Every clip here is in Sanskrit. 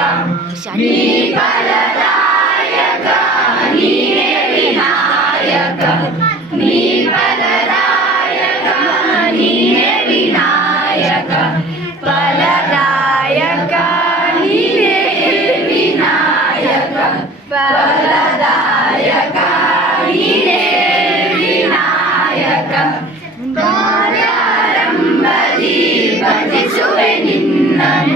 ीनायकी पलाय कानी विनायक पलदायकीनायक पलादायकिनायकि सुनि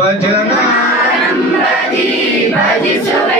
Vajranam Bhadi Bhadi Suvay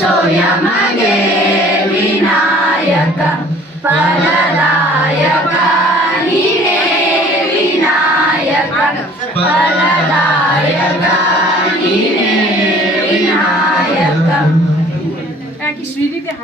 Vinayak पलाय Vinayak Vinay पलायिनायकि Vinayak